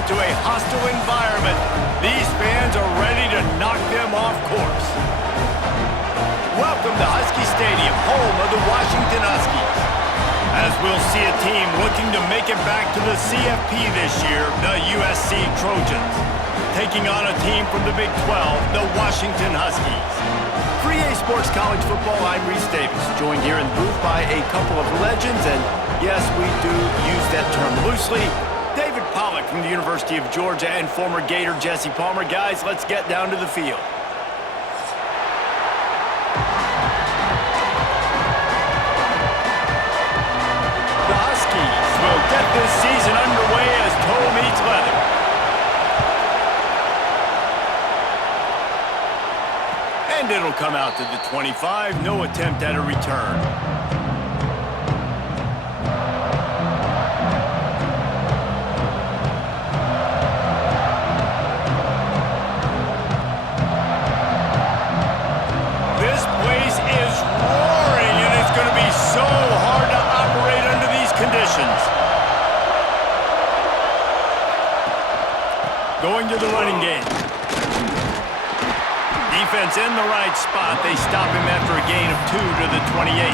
into a hostile environment. These fans are ready to knock them off course. Welcome to Husky Stadium, home of the Washington Huskies. As we'll see a team looking to make it back to the CFP this year, the USC Trojans. Taking on a team from the Big 12, the Washington Huskies. For EA Sports College Football, I'm Reese Davis, joined here in the booth by a couple of legends, and yes, we do use that term loosely. David Pollack from the University of Georgia and former Gator Jesse Palmer. Guys, let's get down to the field. The Huskies will get this season underway as toe meets leather. And it'll come out to the 25. No attempt at a return. This place is roaring, and it's going to be so hard to operate under these conditions. Going to the running game. Defense in the right spot. They stop him after a gain of 2 to the 28.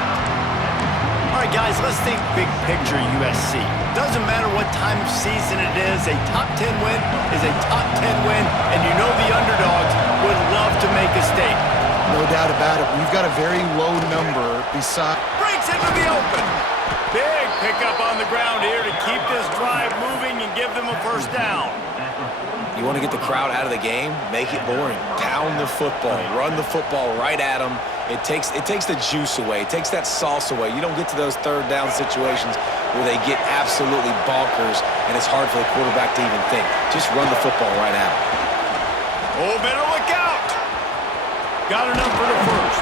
All right, guys, let's think big picture USC. Doesn't matter what time of season it is, a top 10 win is a top 10 win, and you know the underdogs would love to make a statement. No doubt about it. We've got a very low number beside. Breaks into the open. Big pickup on the ground here to keep this drive moving and give them a first down. You want to get the crowd out of the game? Make it boring. Pound the football. Run the football right at them. It takes the juice away. It takes that sauce away. You don't get to those third down situations where they get absolutely bonkers and it's hard for the quarterback to even think. Just run the football right at them. Oh, better look out. Got enough for the first.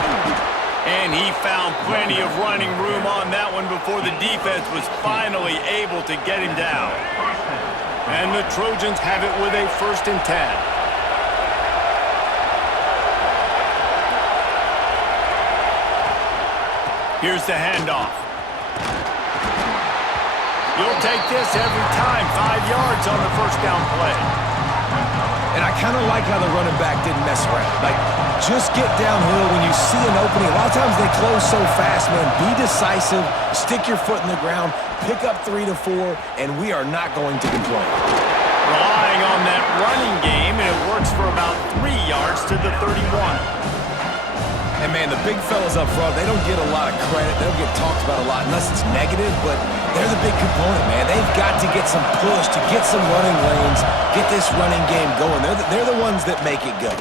And he found plenty of running room on that one before the defense was finally able to get him down. And the Trojans have it with a 1st and 10. Here's the handoff. You'll take this every time. 5 yards on the first down play. And I kind of like how the running back didn't mess around. Like, just get downhill when you see an opening. A lot of times they close so fast, man. Be decisive, stick your foot in the ground, pick up 3 to 4, and we are not going to complain. Relying on that running game, and it works for about 3 yards to the 31. And, man, the big fellas up front, they don't get a lot of credit. They don't get talked about a lot unless it's negative, but they're the big component, man. They've got to get some push, to get some running lanes, get this running game going. They're the ones that make it go.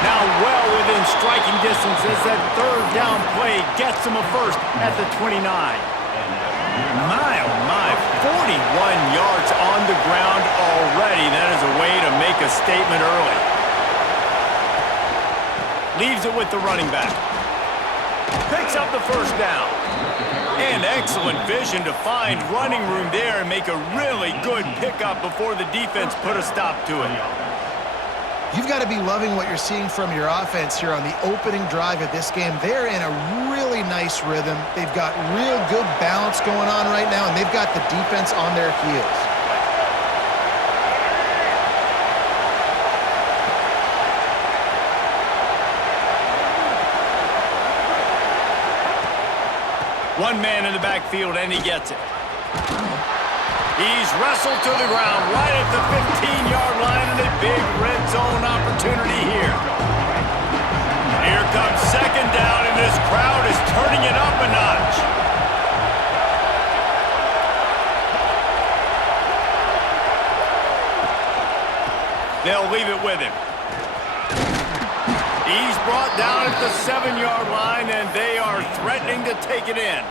Now well within striking distance as that third down play gets them a first at the 29. My, oh my, 41 yards on the ground already. That is a way to make a statement early. Leaves it with the running back. Picks up the first down. And excellent vision to find running room there and make a really good pickup before the defense put a stop to it. You've got to be loving what you're seeing from your offense here on the opening drive of this game. They're in a really nice rhythm. They've got real good balance going on right now, and they've got the defense on their heels. One man in the backfield, and he gets it. He's wrestled to the ground right at the 15-yard line, and a big red zone opportunity here. Here comes 2nd down, and this crowd is turning it up a notch. They'll leave it with him. He's brought down at the 7-yard line, and they are threatening to take it in.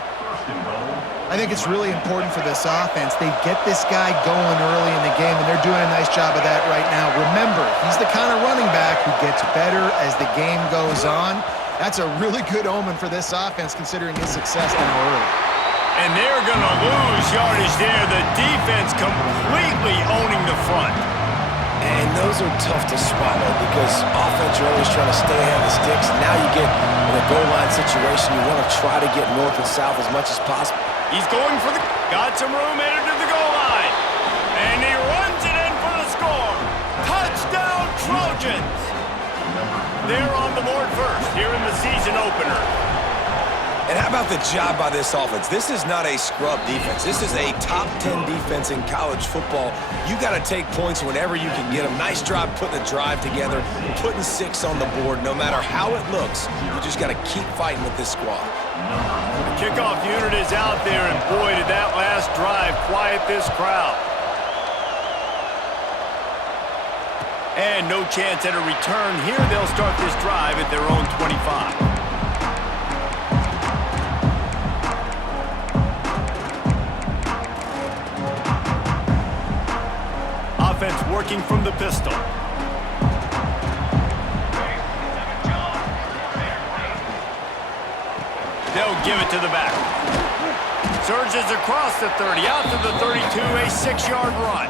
I think it's really important for this offense. They get this guy going early in the game, and they're doing a nice job of that right now. Remember, he's the kind of running back who gets better as the game goes on. That's a really good omen for this offense, considering his success now early. And they're going to lose yardage there. The defense completely owning the front. And those are tough to swallow because offense, you're always trying to stay ahead of the sticks. Now you get in a goal line situation, you want to try to get north and south as much as possible. He's going for the... Got some room headed to the goal line. And he runs it They're on the board first here in the season opener. And how about the job by this offense? This is not a scrub defense. This is a top 10 defense in college football. You got to take points whenever you can get them. Nice job putting the drive together, putting 6 on the board. No matter how it looks, you just got to keep fighting with this squad. The kickoff unit is out there, and boy, did that last drive quiet this crowd. And no chance at a return here. They'll start this drive at their own 25. Offense working from the pistol. They'll give it to the back. Surges across the 30, out to the 32, a 6-yard run.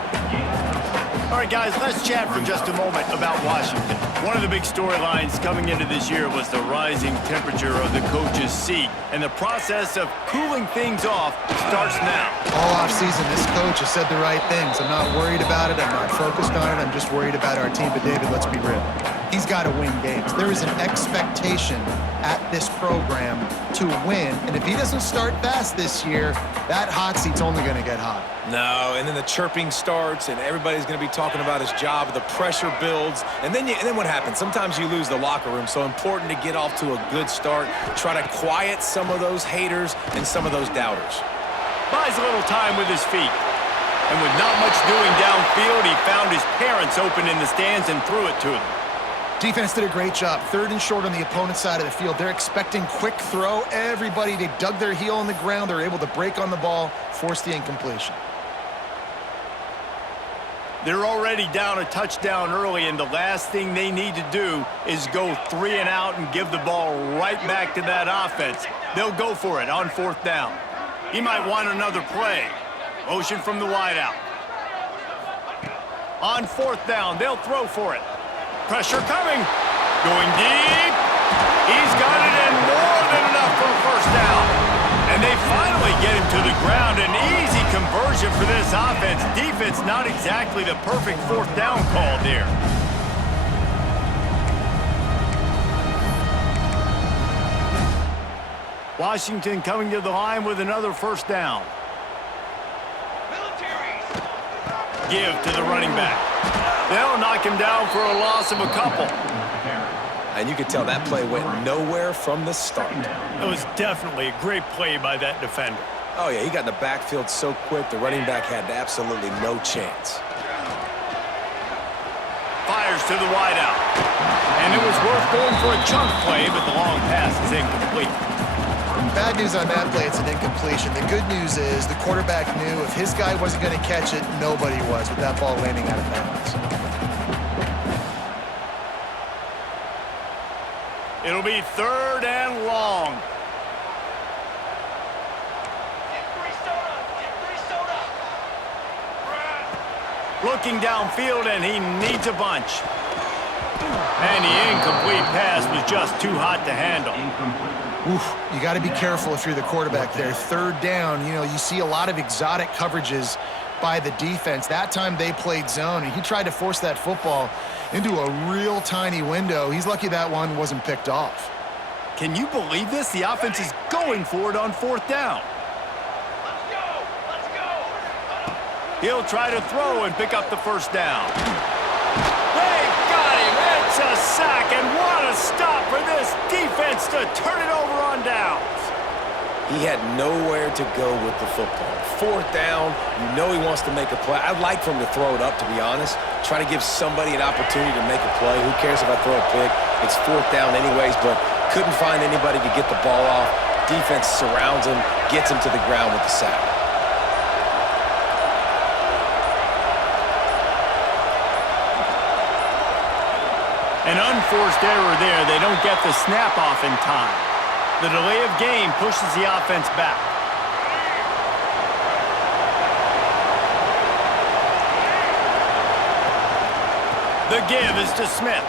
All right, guys, let's chat for just a moment about Washington. One of the big storylines coming into this year was the rising temperature of the coach's seat, and the process of cooling things off starts now. All offseason, this coach has said the right things. I'm not worried about it. I'm not focused on it. I'm just worried about our team. But, David, let's be real. He's got to win games. There is an expectation at this program to win, and if he doesn't start fast this year, that hot seat's only going to get hot. No, and then the chirping starts, and everybody's going to be talking about his job. The pressure builds, and then what happens? Sometimes you lose the locker room. So important to get off to a good start. Try to quiet some of those haters and some of those doubters. Buys a little time with his feet, and with not much doing downfield, he found his parents open in the stands and threw it to them. Defense did a great job. 3rd and short on the opponent's side of the field. They're expecting quick throw. Everybody, they dug their heel on the ground. They're able to break on the ball, force the incompletion. They're already down a touchdown early, and the last thing they need to do is go 3 and out and give the ball right back to that offense. They'll go for it on 4th down. He might want another play. Motion from the wideout. On 4th down, they'll throw for it. Pressure coming. Going deep. He's got it, and more than enough for a 1st down. And they finally get him to the ground. An easy conversion for this offense. Defense not exactly the perfect 4th down call there. Washington coming to the line with another 1st down. Give to the running back. They'll knock him down for a loss of a couple. And you could tell that play went nowhere from the start. It was definitely a great play by that defender. Oh, yeah, he got in the backfield so quick, the running back had absolutely no chance. Fires to the wideout. And it was worth going for a chunk play, but the long pass is incomplete. Bad news on that play, it's an incompletion. The good news is the quarterback knew if his guy wasn't going to catch it, nobody was with that ball landing out of bounds. It'll be 3rd and long. Looking downfield, and he needs a bunch. And the incomplete pass was just too hot to handle. Oof, you got to be careful if you're the quarterback there. 3rd down, you see a lot of exotic coverages by the defense. That time they played zone, and he tried to force that football into a real tiny window. He's lucky that one wasn't picked off. Can you believe this? The offense is going for it on 4th down. He'll try to throw and pick up the 1st down. They've got him. It's a sack, and what a stop for this defense to turn it over on downs. He had nowhere to go with the football. 4th down, he wants to make a play. I'd like for him to throw it up, to be honest. Try to give somebody an opportunity to make a play. Who cares if I throw a pick? It's 4th down anyways, but couldn't find anybody to get the ball off. Defense surrounds him, gets him to the ground with the sack. An unforced error there. They don't get the snap off in time. The delay of game pushes the offense back. The give is to Smith.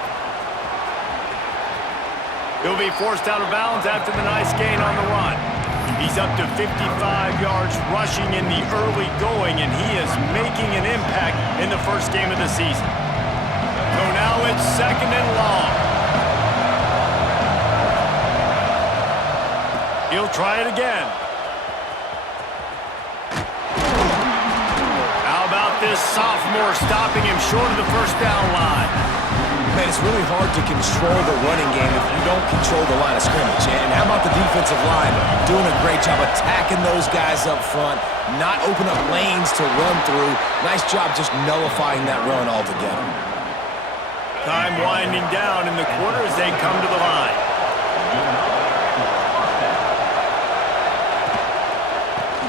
He'll be forced out of bounds after the nice gain on the run. He's up to 55 yards rushing in the early going, and he is making an impact in the first game of the season. So now it's 2nd and long. He'll try it again. How about this sophomore stopping him short of the first down line? Man, it's really hard to control the running game if you don't control the line of scrimmage. And how about the defensive line doing a great job attacking those guys up front, not open up lanes to run through. Nice job just nullifying that run altogether. Time winding down in the quarter as they come to the line.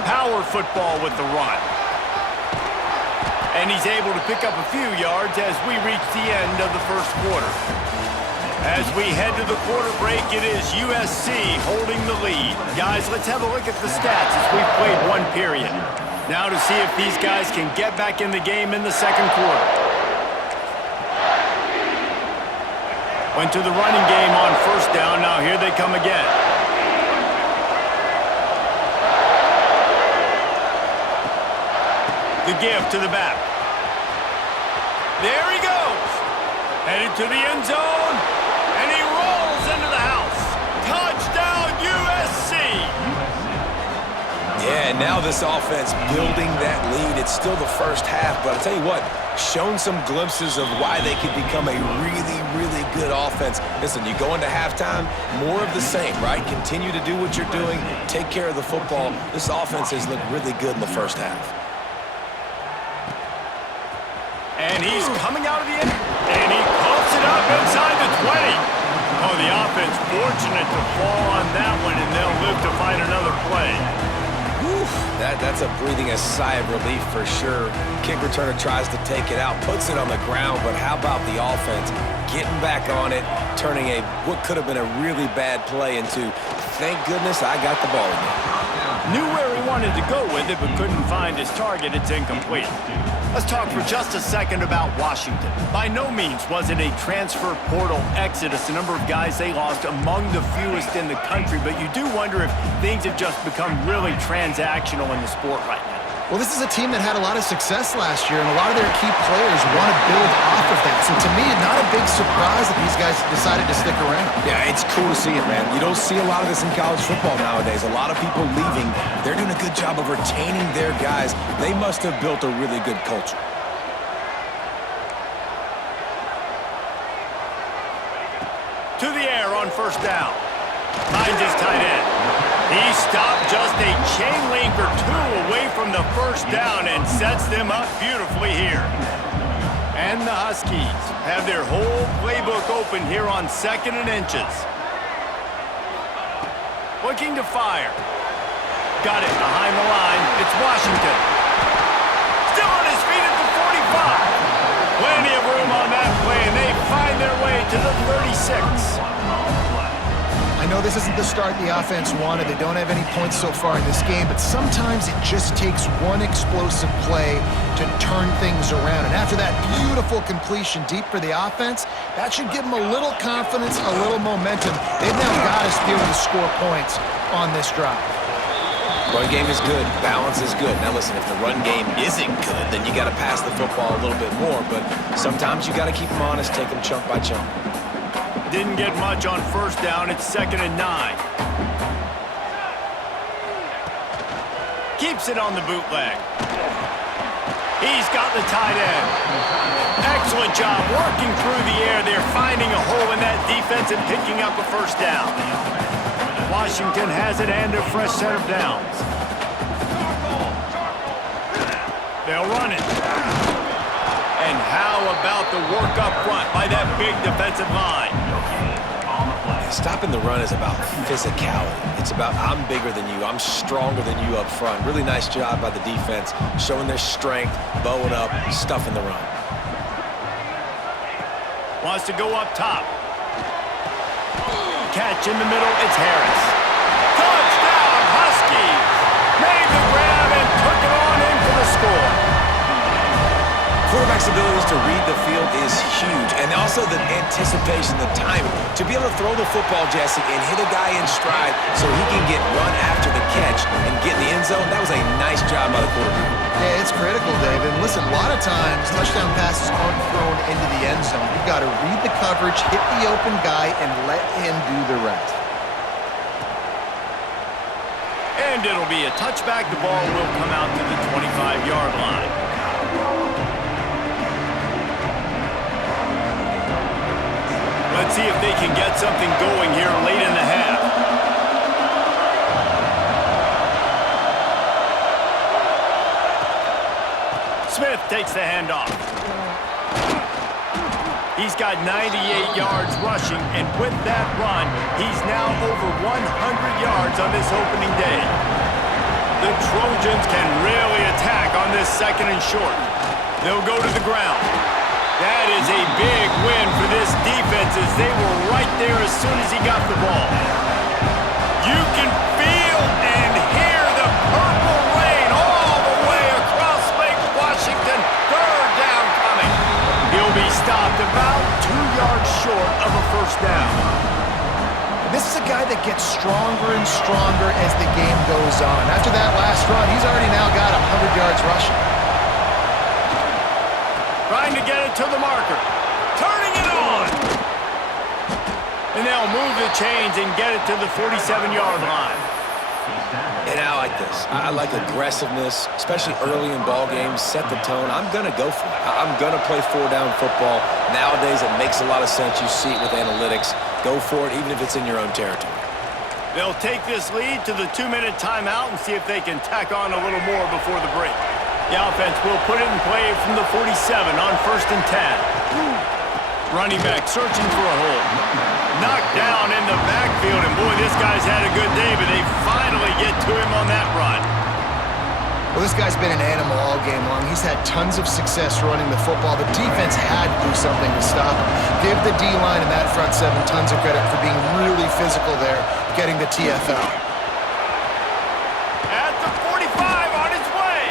Power football with the run. And he's able to pick up a few yards as we reach the end of the first quarter. As we head to the quarter break, it is USC holding the lead. Guys, let's have a look at the stats as we've played one period. Now to see if these guys can get back in the game in the second quarter. Went to the running game on first down. Now here they come again. The give to the back. There he goes. Headed to the end zone. And he rolls into the house. Touchdown, USC. Yeah, now this offense building that lead. It's still the first half, but I'll tell you what, shown some glimpses of why they could become a really, really good offense. Listen, you go into halftime, more of the same, right? Continue to do what you're doing. Take care of the football. This offense has looked really good in the first half. And he's coming out of the end. And he pumps it up inside the 20. Oh, the offense fortunate to fall on that one, and they'll live to fight another play. Whew, that's a breathing a sigh of relief for sure. Kick returner tries to take it out, puts it on the ground, but how about the offense getting back on it, turning what could have been a really bad play into, thank goodness I got the ball again. Knew where he wanted to go with it, but couldn't find his target. It's incomplete. Let's talk for just a second about Washington. By no means was it a transfer portal exodus. The number of guys they lost among the fewest in the country, but you do wonder if things have just become really transactional in the sport right now. Well, this is a team that had a lot of success last year, and a lot of their key players want to build off of that. So to me, not a big surprise that these guys decided to stick around. Yeah, it's cool to see it, man. You don't see a lot of this in college football nowadays. A lot of people leaving. They're doing a good job of retaining their guys. They must have built a really good culture. To the air on first down. Finds his tight end. He stopped just a chain link or two away from the first down and sets them up beautifully here. And the Huskies have their whole playbook open here on 2nd and inches. Looking to fire. Got it behind the line. It's Washington. Still on his feet at the 45. Plenty of room on that play, and they find their way to the 36. I know this isn't the start the offense wanted. They don't have any points so far in this game, but sometimes it just takes one explosive play to turn things around. And after that beautiful completion deep for the offense, that should give them a little confidence, a little momentum. They've now got to be able to score points on this drive. Run game is good. Balance is good. Now listen, if the run game isn't good, then you got to pass the football a little bit more. But sometimes you got to keep them honest, take them chunk by chunk. Didn't get much on first down. It's 2nd and 9. Keeps it on the bootleg. He's got the tight end. Excellent job working through the air. They're finding a hole in that defense and picking up a first down. Washington has it and a fresh set of downs. They'll run it. And how about the work up front by that big defensive line? Stopping the run is about physicality. It's about I'm bigger than you, I'm stronger than you up front. Really nice job by the defense, showing their strength, bowing up, stuffing the run. Wants to go up top. Catch in the middle, it's Harris. Touchdown, Huskies! Made the grab and took it on in for the score. Quarterback's abilities to read the field is huge, and also the anticipation, the timing. To be able to throw the football, Jesse, and hit a guy in stride so he can get run after the catch and get in the end zone, that was a nice job by the quarterback. Yeah, it's critical, David. Listen, a lot of times touchdown passes aren't thrown into the end zone. You've got to read the coverage, hit the open guy, and let him do the rest. And it'll be a touchback. The ball will come out to the 25-yard line. Let's see if they can get something going here late in the half. Smith takes the handoff. He's got 98 yards rushing, and with that run, he's now over 100 yards on this opening day. The Trojans can really attack on this second and short. They'll go to the ground. That is a big win for this defense as they were right there as soon as he got the ball. You can feel and hear the purple rain all the way across Lake Washington. Third down coming. He'll be stopped about 2 yards short of a first down. This is a guy that gets stronger and stronger as the game goes on. After that last run, he's already now got 100 yards rushing. Trying to get it to the marker. Turning it on. And they'll move the chains and get it to the 47-yard line. And I like this. I like aggressiveness, especially early in ball games. Set the tone. I'm going to go for it. I'm going to play four-down football. Nowadays, it makes a lot of sense. You see it with analytics. Go for it, even if it's in your own territory. They'll take this lead to the 2-minute timeout and see if they can tack on a little more before the break. The offense will put it in play from the 47 on 1st and 10. Running back searching for a hole. Knocked down in the backfield, and boy, this guy's had a good day, but they finally get to him on that run. Well, this guy's been an animal all game long. He's had tons of success running the football. The defense had to do something to stop him. Give the D-line and that front seven tons of credit for being really physical there, getting the TFL. At the 45 on his way.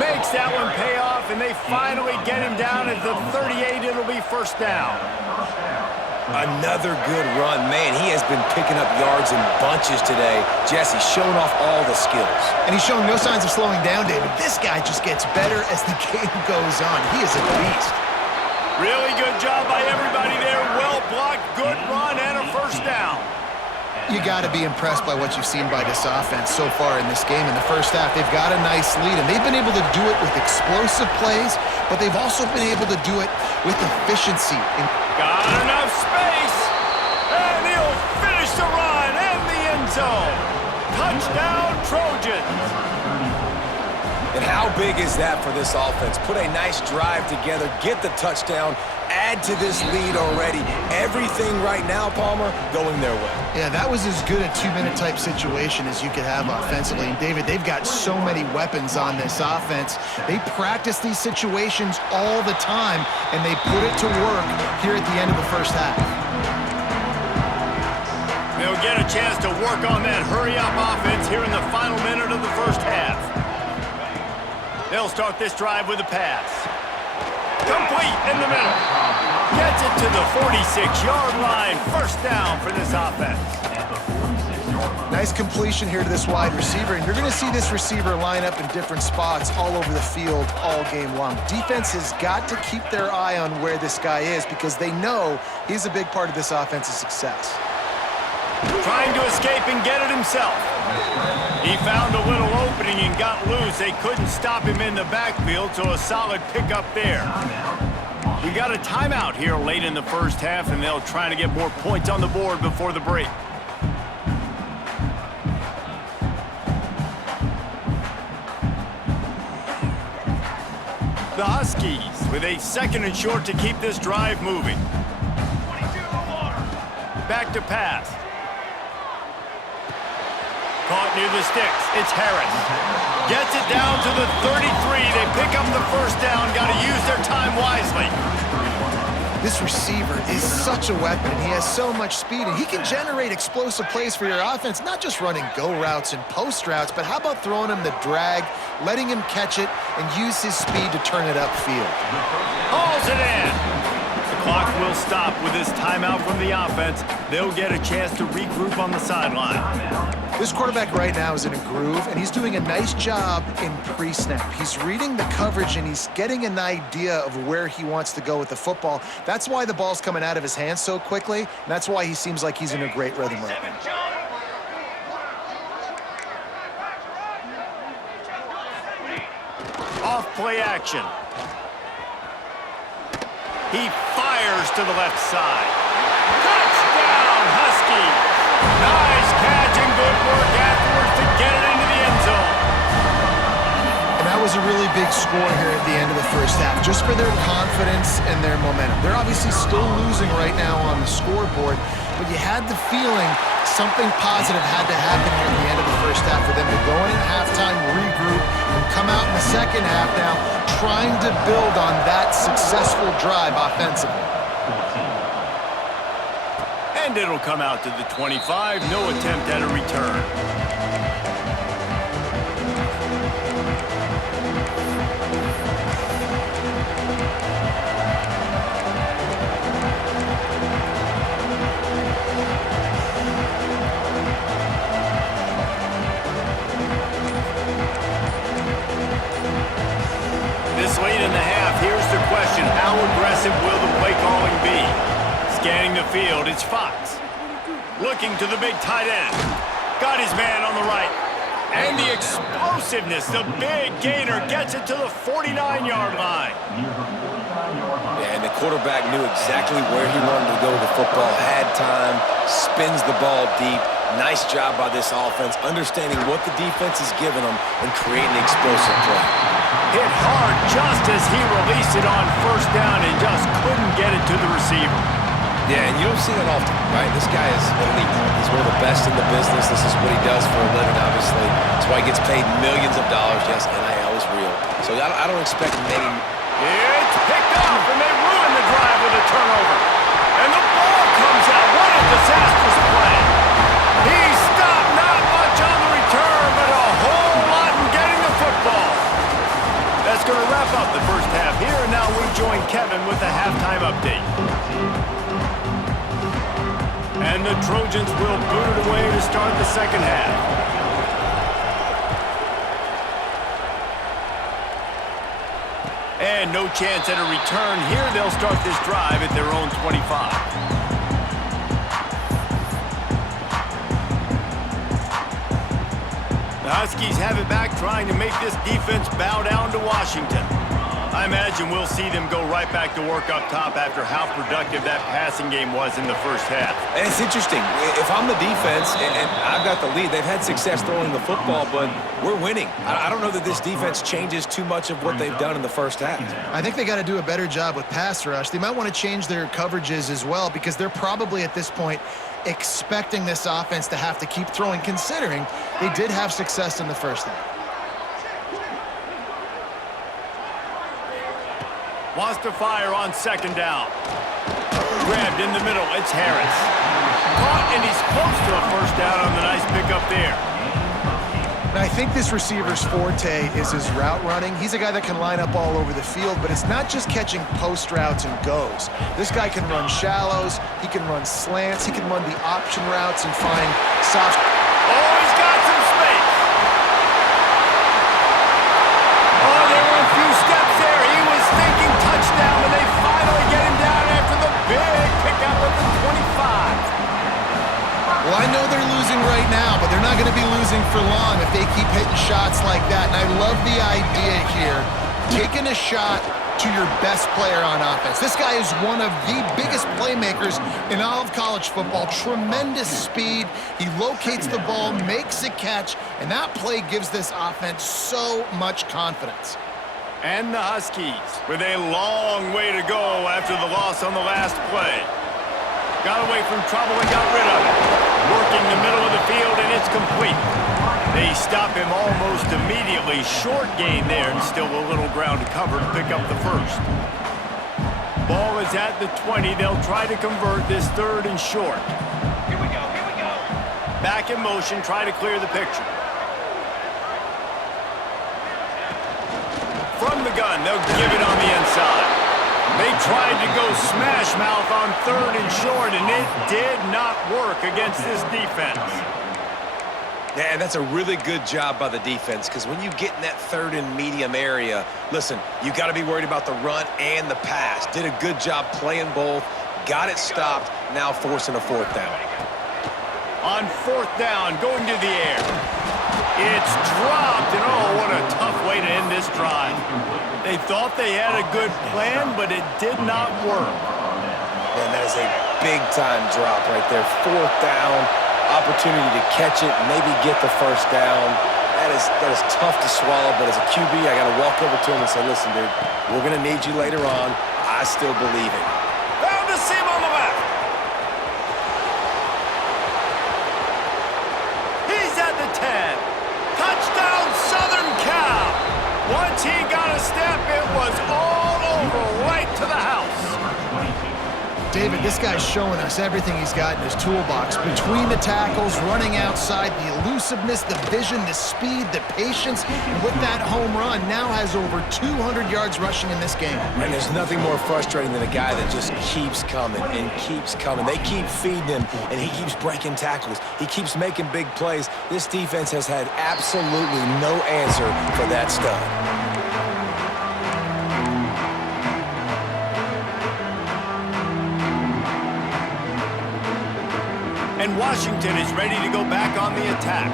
Makes that one pay off, and they finally get him down at the 38. It'll be first down. Another good run. Man, he has been picking up yards in bunches today. Jesse, showing off all the skills. And he's showing no signs of slowing down, David. This guy just gets better as the game goes on. He is a beast. Really good job by everybody there. Well blocked, good run, and a first down. You got to be impressed by what you've seen by this offense so far in this game. In the first half, they've got a nice lead, and they've been able to do it with explosive plays, but they've also been able to do it with efficiency. Got enough space, and he'll finish the run in the end zone. Touchdown, Trojans. And how big is that for this offense? Put a nice drive together, get the touchdown, add to this lead already. Everything right now, Palmer, going their way. Yeah, that was as good a 2-minute type situation as you could have offensively. And David, they've got so many weapons on this offense. They practice these situations all the time, and they put it to work here at the end of the first half. They'll get a chance to work on that hurry-up offense here in the final minute of the first half. They'll start this drive with a pass. Complete in the middle. Gets it to the 46-yard line. First down for this offense. Nice completion here to this wide receiver, and you're going to see this receiver line up in different spots all over the field all game long. Defense has got to keep their eye on where this guy is because they know he's a big part of this offense's success. Trying to escape and get it himself. He found a little opening and got loose. They couldn't stop him in the backfield, so a solid pickup there. We got a timeout here late in the first half, and they'll try to get more points on the board before the break. The Huskies with a 2nd and short to keep this drive moving. Back to pass. Caught near the sticks. It's Harris. Gets it down to the 33. They pick up the first down. Got to use their time wisely. This receiver is such a weapon, and he has so much speed, and he can generate explosive plays for your offense, not just running go routes and post routes, but how about throwing him the drag, letting him catch it, and use his speed to turn it upfield. Hauls it in. The clock will stop with this timeout from the offense. They'll get a chance to regroup on the sideline. This quarterback right now is in a groove, and he's doing a nice job in pre-snap. He's reading the coverage, and he's getting an idea of where he wants to go with the football. That's why the ball's coming out of his hands so quickly, and that's why he seems like he's in a great rhythm right now. off play action. He fires to the left side. Touchdown, Huskies! Nice catch and good work afterwards to get it into the end zone. And that was a really big score here at the end of the first half, just for their confidence and their momentum. They're obviously still losing right now on the scoreboard, but you had the feeling something positive had to happen here at the end of the first half for them to go in at halftime, regroup, and come out in the second half now trying to build on that successful drive offensively. And it'll come out to the 25. No attempt at a return. This late in the half, here's the question. How aggressive will the play calling be? Scanning the field, it's Fox. Looking to the big tight end. Got his man on the right. And the explosiveness, the big gainer gets it to the 49-yard line. Yeah, and the quarterback knew exactly where he wanted to go with the football. Had time, spins the ball deep. Nice job by this offense, understanding what the defense is giving them and creating explosive play. Hit hard just as he released it on first down and just couldn't get it to the receiver. Yeah, and you don't see that often, right? This guy is elite. He's one of the best in the business. This is what he does for a living, obviously. That's why he gets paid millions of dollars. Yes, NIL is real. So I don't expect many. It's picked up, and they ruin the drive with a turnover. And the ball comes out. What a disastrous play. He stopped not much on the return, but a whole lot in getting the football. That's going to wrap up the first half here, and now we join Kevin with the halftime update. And the Trojans will boot it away to start the second half. And no chance at a return here. They'll start this drive at their own 25. The Huskies have it back, trying to make this defense bow down to Washington. I imagine we'll see them go right back to work up top after how productive that passing game was in the first half. And it's interesting. If I'm the defense and I've got the lead, they've had success throwing the football, but we're winning. I don't know that this defense changes too much of what they've done in the first half. I think they got to do a better job with pass rush. They might want to change their coverages as well, because they're probably at this point expecting this offense to have to keep throwing, considering they did have success in the first half. Wants to fire on second down. Grabbed in the middle, it's Harris. Caught, and he's close to a first down on the nice pickup there. And I think this receiver's forte is his route running. He's a guy that can line up all over the field, but it's not just catching post routes and goes. This guy can run shallows, he can run slants, he can run the option routes and find soft. Oh, he's got some space. Oh, there were a few steps there. He was thinking touchdown, but they finally get him down after the big pickup at the 25. Well, I know they're losing right now, but they're not going to be losing for long if they keep hitting shots like that. And I love the idea here, taking a shot to your best player on offense. This guy is one of the biggest playmakers in all of college football. Tremendous speed. He locates the ball, makes a catch, and that play gives this offense so much confidence. And the Huskies with a long way to go after the loss on the last play. Got away from trouble and got rid of it. Working the middle of the field, and it's complete. They stop him almost immediately. Short gain there, and still a little ground to cover to pick up the first. Ball is at the 20. They'll try to convert this third and short. Here we go, here we go. Back in motion, try to clear the picture. From the gun, they'll give it on the inside. They tried to go smash mouth on third and short, and it did not work against this defense. Yeah, and that's a really good job by the defense, because when you get in that third and medium area, listen, you got to be worried about the run and the pass. Did a good job playing both, got it stopped, now forcing a fourth down. On fourth down, going to the air. It's dropped, and oh, what a tough way to end this drive. They thought they had a good plan, but it did not work. Man, that is a big-time drop right there. 4th down, opportunity to catch it, maybe get the first down. That is tough to swallow, but as a QB, I got to walk over to him and say, listen, dude, we're going to need you later on. I still believe it. Found a seam on the left. He's at the 10. Touchdown, Southern Cal. Once he got a step, it was all over, right to the house. David, this guy's showing us everything he's got in his toolbox. Between the tackles, running outside, the elusiveness, the vision, the speed, the patience. And with that home run, now has over 200 yards rushing in this game. And there's nothing more frustrating than a guy that just keeps coming and keeps coming. They keep feeding him, and he keeps breaking tackles. He keeps making big plays. This defense has had absolutely no answer for that stud. And Washington is ready to go back on the attack.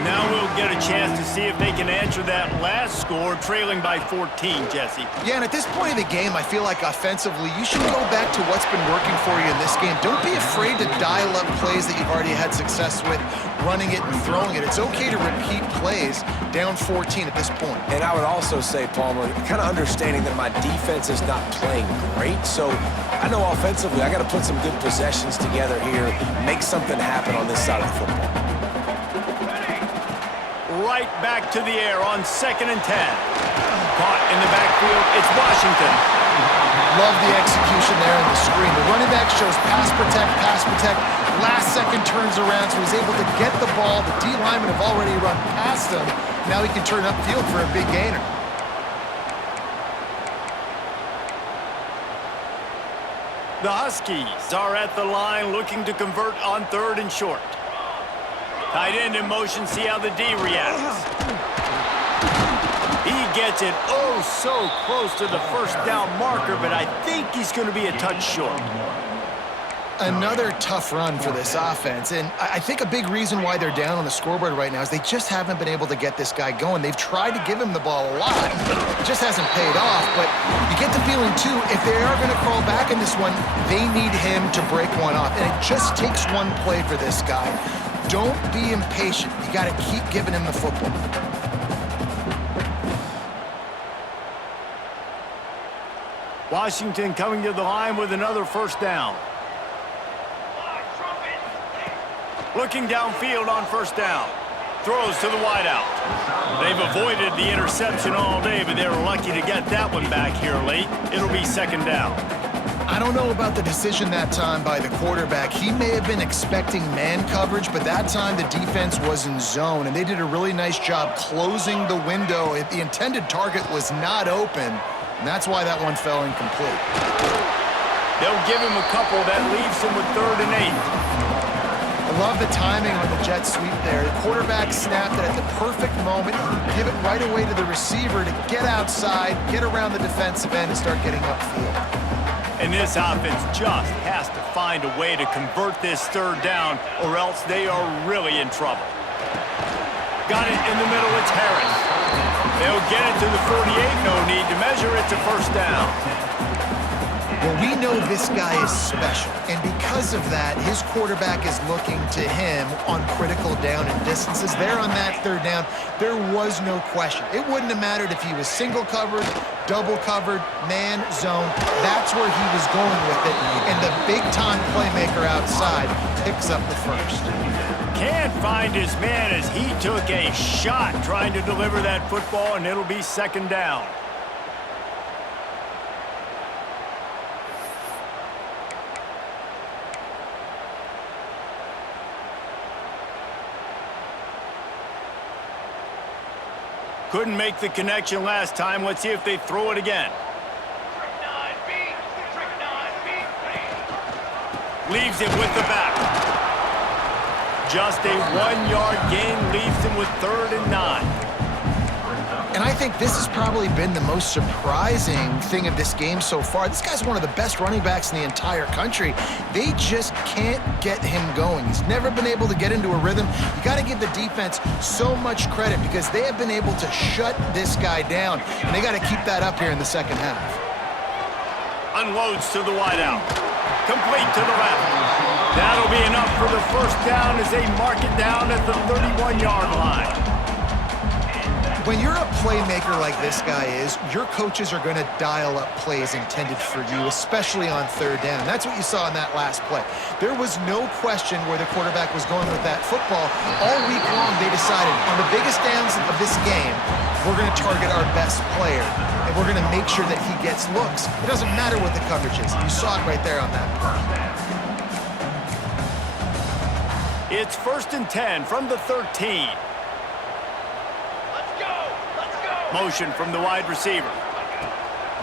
Now we'll get a chance to see if they can answer that last score, trailing by 14, Jesse. Yeah, and at this point of the game, I feel like offensively, you should go back to what's been working for you in this game. Don't be afraid to dial up plays that you've already had success with, running it and throwing it. It's okay to repeat plays down 14 at this point. And I would also say, Palmer, kind of understanding that my defense is not playing great, so I know offensively I got to put some good possessions together here, make something happen on this side of the football. Right back to the air on 2nd and 10. Caught in the backfield, it's Washington. Love the execution there in the screen. The running back shows pass protect, last second turns around, so he's able to get the ball. The D linemen have already run past him. Now he can turn upfield for a big gainer. The Huskies are at the line looking to convert on 3rd and short. Tight end in motion, see how the D reacts. He gets it oh so close to the first down marker, but I think he's going to be a touch short. Another tough run for this offense, and I think a big reason why they're down on the scoreboard right now is they just haven't been able to get this guy going. They've tried to give him the ball a lot. It just hasn't paid off, but you get the feeling, too, if they are going to crawl back in this one, they need him to break one off, and it just takes one play for this guy. Don't be impatient. You got to keep giving him the football. Washington coming to the line with another first down. Looking downfield on first down. Throws to the wideout. They've avoided the interception all day, but they were lucky to get that one back here late. It'll be 2nd down. I don't know about the decision that time by the quarterback. He may have been expecting man coverage, but that time the defense was in zone, and they did a really nice job closing the window. The intended target was not open, and that's why that one fell incomplete. They'll give him a couple. That leaves him with 3rd and 8. I love the timing on the jet sweep there. The quarterback snapped it at the perfect moment. Give it right away to the receiver to get outside, get around the defensive end, and start getting upfield. And this offense just has to find a way to convert this 3rd down, or else they are really in trouble. Got it in the middle, it's Harris. They'll get it to the 48, no need to measure it to first down. Well, we know this guy is special, and because of that, his quarterback is looking to him on critical down and distances. There on that 3rd down, there was no question. It wouldn't have mattered if he was single covered, double covered, man, zone. That's where he was going with it, and the big-time playmaker outside picks up the first. Can't find his man as he took a shot trying to deliver that football, and it'll be 2nd down. Couldn't make the connection last time. Let's see if they throw it again. Leaves it with the back. Just a 1-yard gain leaves him with 3rd and 9. And I think this has probably been the most surprising thing of this game so far. This guy's one of the best running backs in the entire country. They just can't get him going. He's never been able to get into a rhythm. You got to give the defense so much credit because they have been able to shut this guy down, and they got to keep that up here in the second half. Unloads to the wideout. Complete to the left. That'll be enough for the first down as they mark it down at the 31-yard line. When you're a playmaker like this guy is, your coaches are going to dial up plays intended for you, especially on third down. That's what you saw in that last play. There was no question where the quarterback was going with that football. All week long, they decided on the biggest downs of this game, we're going to target our best player, and we're going to make sure that he gets looks. It doesn't matter what the coverage is. You saw it right there on that play. It's 1st and 10 from the 13. Motion from the wide receiver.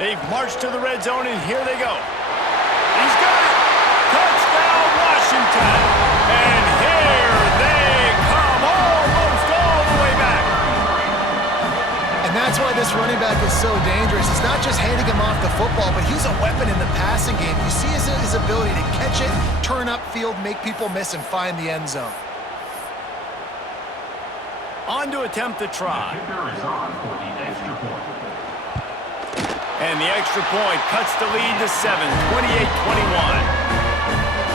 They've marched to the red zone, and here they go. He's got it! Touchdown, Washington! And here they come, almost all the way back. And that's why this running back is so dangerous. It's not just handing him off the football, but he's a weapon in the passing game. You see his ability to catch it, turn upfield, make people miss, and find the end zone. On to attempt the try. And the extra point cuts the lead to 7, 28-21.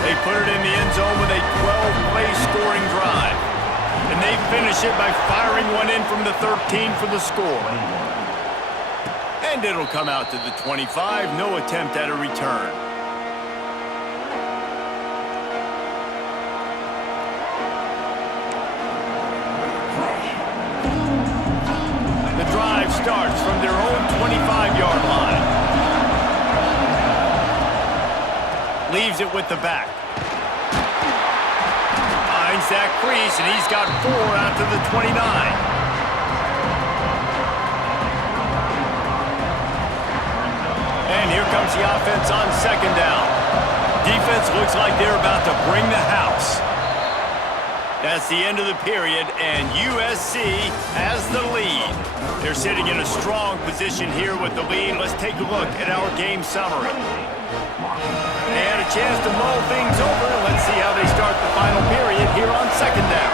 They put it in the end zone with a 12-play scoring drive. And they finish it by firing one in from the 13 for the score. And it'll come out to the 25, no attempt at a return. Drive starts from their own 25-yard line. Leaves it with the back. Finds that crease, and he's got 4 out to the 29. And here comes the offense on 2nd down. Defense looks like they're about to bring the house. That's the end of the period, and USC has the lead. They're sitting in a strong position here with the lead. Let's take a look at our game summary. They had a chance to mull things over. Let's see how they start the final period here on 2nd down.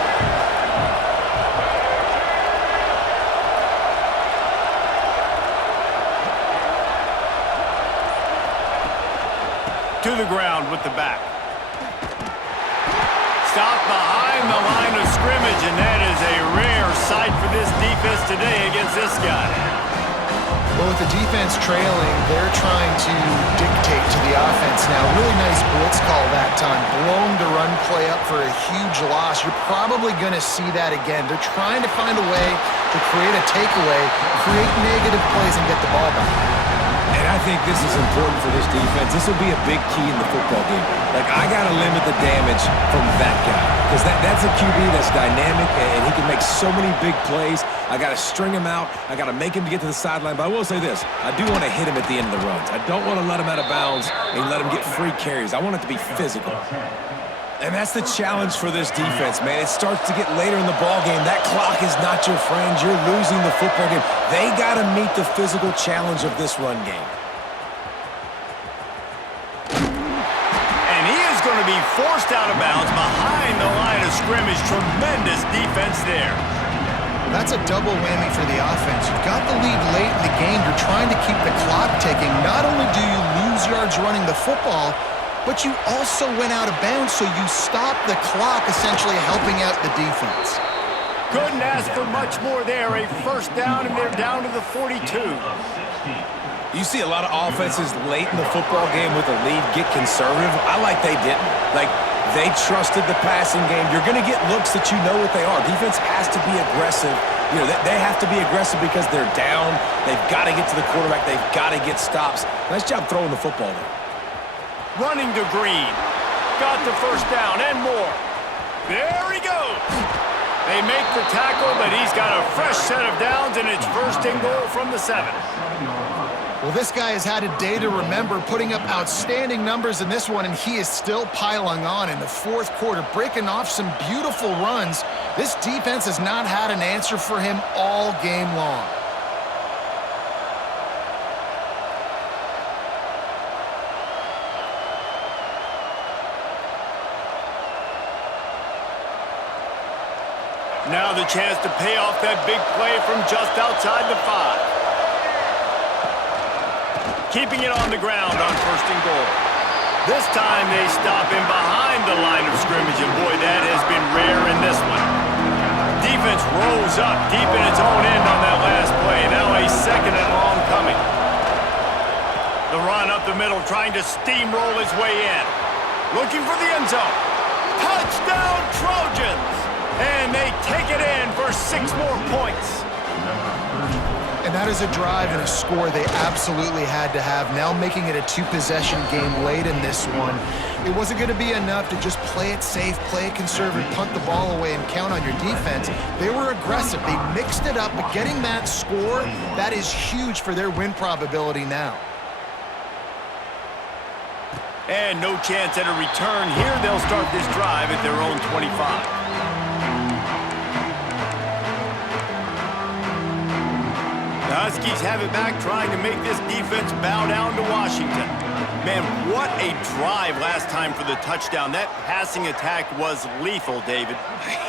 To the ground with the back. Stopped behind the line of scrimmage, and that is a rare sight for this defense today against this guy. Well, with the defense trailing, they're trying to dictate to the offense now. Really nice blitz call that time. Blown the run play up for a huge loss. You're probably going to see that again. They're trying to find a way to create a takeaway, create negative plays, and get the ball back. And I think this is important for this defense. This will be a big key in the football game. Like, I got to limit the damage from that guy because that's a QB that's dynamic, and he can make so many big plays. I got to string him out. I got to make him get to the sideline. But I will say this. I do want to hit him at the end of the runs. I don't want to let him out of bounds and let him get free carries. I want it to be physical. And that's the challenge for this defense, man. It starts to get later in the ball game. That clock is not your friend. You're losing the football game. They got to meet the physical challenge of this run game. And he is going to be forced out of bounds behind the line of scrimmage. Tremendous defense there. That's a double whammy for the offense. You've got the lead late in the game. You're trying to keep the clock ticking. Not only do you lose yards running the football, but you also went out of bounds, so you stopped the clock, essentially helping out the defense. Couldn't ask for much more there. A first down, and they're down to the 42. You see a lot of offenses late in the football game with a lead get conservative. I like they didn't. Like, they trusted the passing game. You're going to get looks that you know what they are. Defense has to be aggressive. You know, they have to be aggressive because they're down. They've got to get to the quarterback. They've got to get stops. Nice job throwing the football there. Running to Green. Got the first down and more. There he goes. They make the tackle, but he's got a fresh set of downs, and it's 1st and goal from the 7. Well, this guy has had a day to remember, putting up outstanding numbers in this one, and he is still piling on in the 4th quarter, breaking off some beautiful runs. This defense has not had an answer for him all game long. Now the chance to pay off that big play from just outside the 5. Keeping it on the ground on 1st and goal. This time they stop him behind the line of scrimmage, and boy, that has been rare in this one. Defense rolls up deep in its own end on that last play. Now a 2nd and long coming. The run up the middle, trying to steamroll his way in. Looking for the end zone. Touchdown, Trojans! And they take it in for 6 more points. And that is a drive and a score they absolutely had to have. Now making it a 2-possession game late in this one. It wasn't going to be enough to just play it safe, play it conservative, punt the ball away, and count on your defense. They were aggressive. They mixed it up, but getting that score, that is huge for their win probability now. And no chance at a return here. They'll start this drive at their own 25. The Huskies have it back, trying to make this defense bow down to Washington. Man, what a drive last time for the touchdown. That passing attack was lethal, David.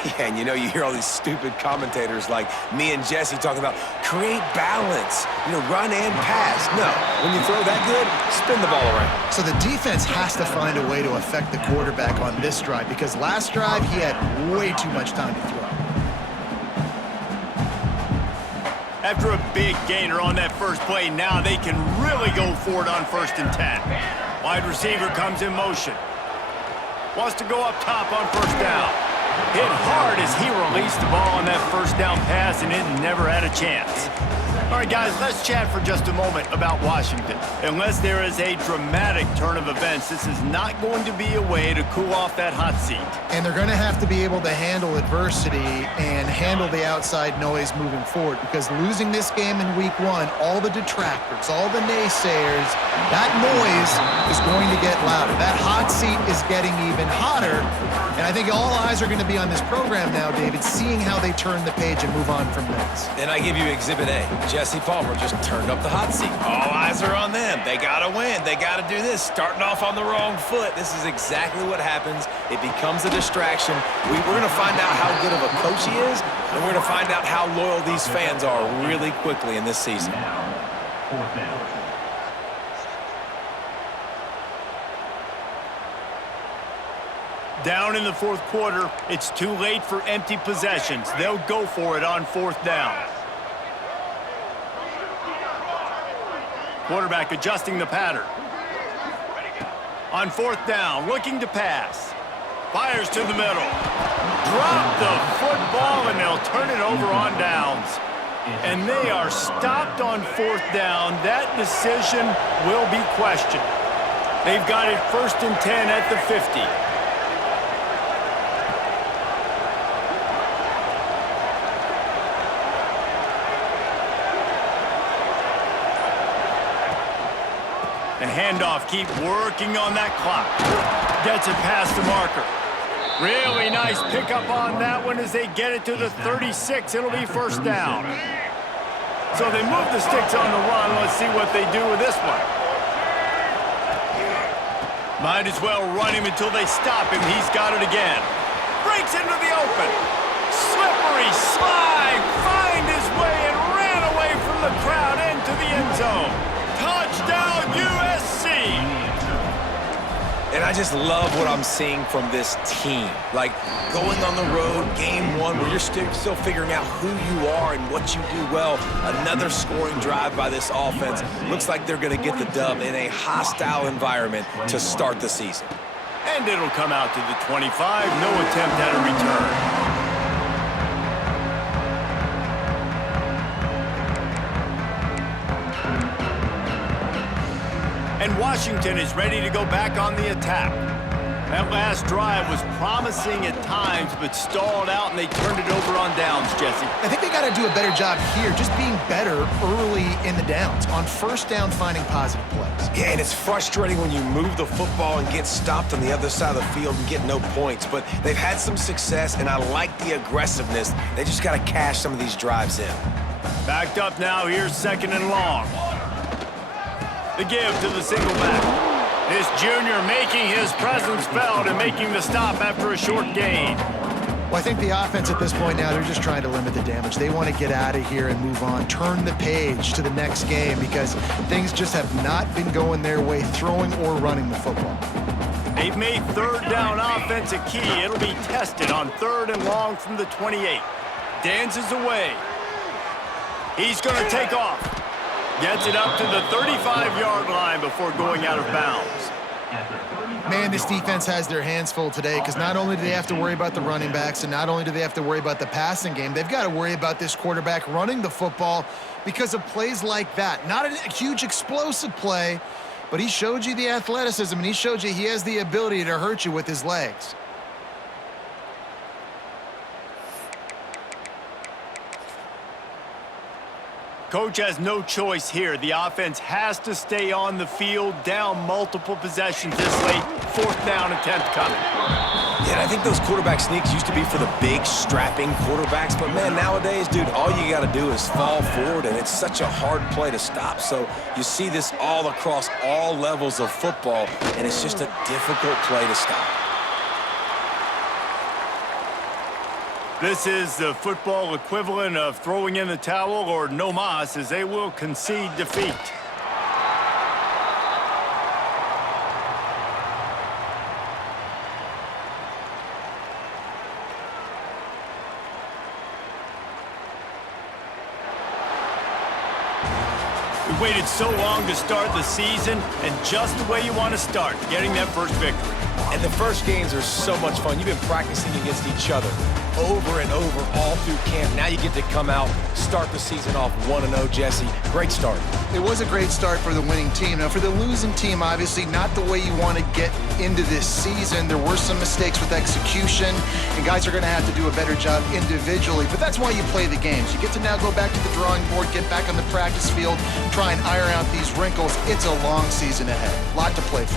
Yeah, and you know, you hear all these stupid commentators like me and Jesse talking about create balance, run and pass. No, when you throw that good, spin the ball around. So the defense has to find a way to affect the quarterback on this drive, because last drive he had way too much time to throw. After a big gainer on that first play, now they can really go for it on 1st and 10. Wide receiver comes in motion. Wants to go up top on 1st down. Hit hard as he released the ball on that 1st down pass, and it never had a chance. All right, guys, let's chat for just a moment about Washington. Unless there is a dramatic turn of events, this is not going to be a way to cool off that hot seat. And they're going to have to be able to handle adversity and handle the outside noise moving forward, because losing this game in week 1, all the detractors, all the naysayers, that noise is going to get louder. That hot seat is getting even hotter, and I think all eyes are going to be on this program now, David, seeing how they turn the page and move on from this. And I give you Exhibit A. Jesse Palmer just turned up the hot seat. All eyes are on them. They got to win. They got to do this. Starting off on the wrong foot. This is exactly what happens. It becomes a distraction. We're going to find out how good of a coach he is, and we're going to find out how loyal these fans are really quickly in this season. Down in the 4th quarter, it's too late for empty possessions. They'll go for it on 4th down. Quarterback adjusting the pattern. On 4th down, looking to pass. Fires to the middle. Drop the football, and they'll turn it over on downs. And they are stopped on 4th down. That decision will be questioned. They've got it 1st and 10 at the 50. The handoff, keep working on that clock. Gets it past the marker. Really nice pickup on that one as they get it to the 36. It'll be 1st down. So they move the sticks on the run. Let's see what they do with this one. Might as well run him until they stop him. He's got it again. Breaks into the open. Slippery slide. Find his way and ran away from the crowd into the end zone. Touchdown, USC! And I just love what I'm seeing from this team. Like, going on the road, game 1, where you're still figuring out who you are and what you do well. Another scoring drive by this offense. Looks like they're going to get the dub in a hostile environment to start the season. And it'll come out to the 25. No attempt at a return. And Washington is ready to go back on the attack. That last drive was promising at times, but stalled out, and they turned it over on downs, Jesse. I think they got to do a better job here, just being better early in the downs, on 1st down, finding positive plays. Yeah, and it's frustrating when you move the football and get stopped on the other side of the field and get no points, but they've had some success, and I like the aggressiveness. They just got to cash some of these drives in. Backed up now, here's 2nd and long. The give to the single back. This junior making his presence felt and making the stop after a short gain. Well, I think the offense at this point now, they're just trying to limit the damage. They want to get out of here and move on, turn the page to the next game because things just have not been going their way, throwing or running the football. They've made third down offense a key. It'll be tested on 3rd and long from the 28. Dances away. He's going to take off. Gets it up to the 35-yard line before going out of bounds. Man, this defense has their hands full today because not only do they have to worry about the running backs and not only do they have to worry about the passing game, they've got to worry about this quarterback running the football because of plays like that. Not a huge explosive play, but he showed you the athleticism and he showed you he has the ability to hurt you with his legs. Coach has no choice here. The offense has to stay on the field, down multiple possessions this late. 4th down attempt coming. Yeah, and I think those quarterback sneaks used to be for the big, strapping quarterbacks. But, man, nowadays, dude, all you got to do is fall forward, and it's such a hard play to stop. So you see this all across all levels of football, and it's just a difficult play to stop. This is the football equivalent of throwing in the towel or no mas, as they will concede defeat. We waited so long to start the season, and just the way you want to start, getting that first victory. And the first games are so much fun. You've been practicing against each other over and over all through camp. Now you get to come out, start the season off 1-0, Jesse. Great start. It was a great start for the winning team. Now, for the losing team, obviously not the way you want to get into this season. There were some mistakes with execution, and guys are going to have to do a better job individually. But that's why you play the games. You get to now go back to the drawing board, get back on the practice field, try and iron out these wrinkles. It's a long season ahead. A lot to play for.